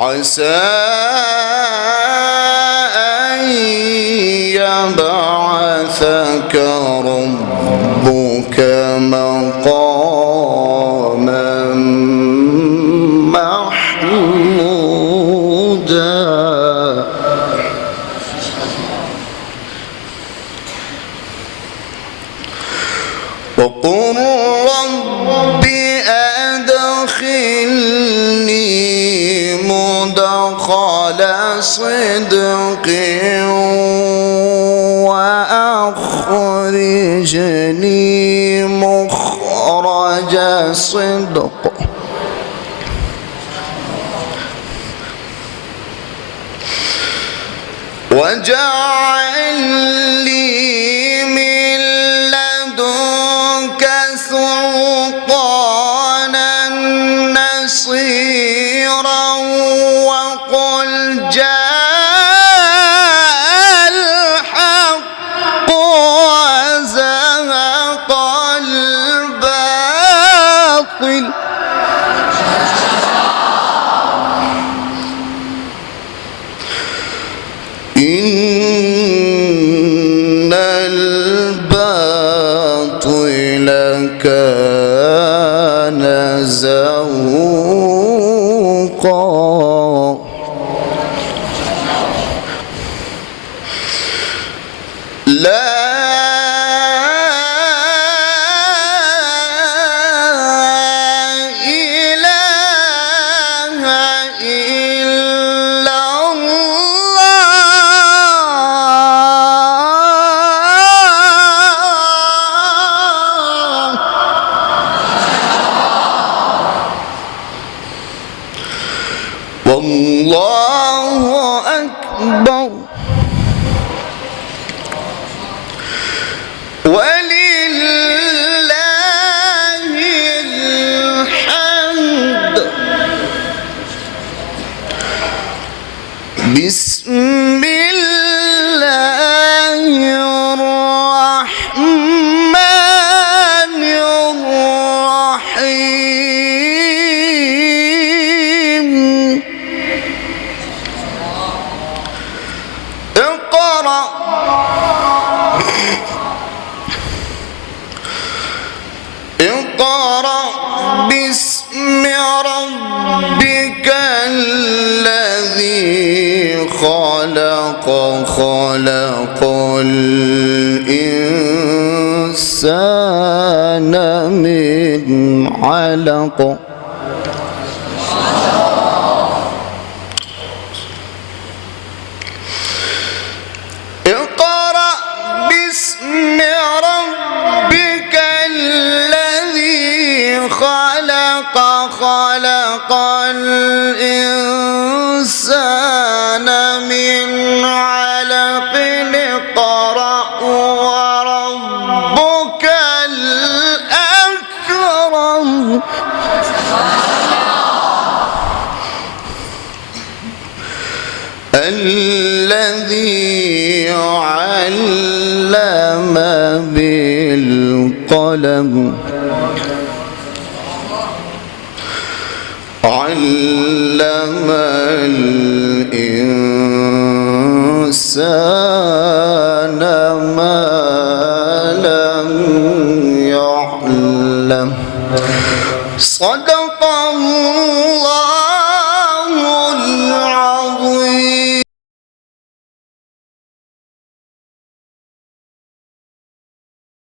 عسى أن يبعثك ربك مقاما محمودا وقل رب أدخلني مدخل صدق وأخرجني مخرج صدق واجعل لي من لدنك سلطانا نصيرا وقل جاء الحق وزهق الباطل إن الباطل كان زهوقا لا إله إلا والله أكبر ولله الحمد بسم الله الرحمن الرحيم اقرأ باسم ربك الذي خلق خلق الإنسان من علق اقرأ باسم ربك الذي خلق خلق الإنسان من علق اقرأ وربك الأكرم الذي علم بالقلم علم الإنسان ما لم يعلم صدق الله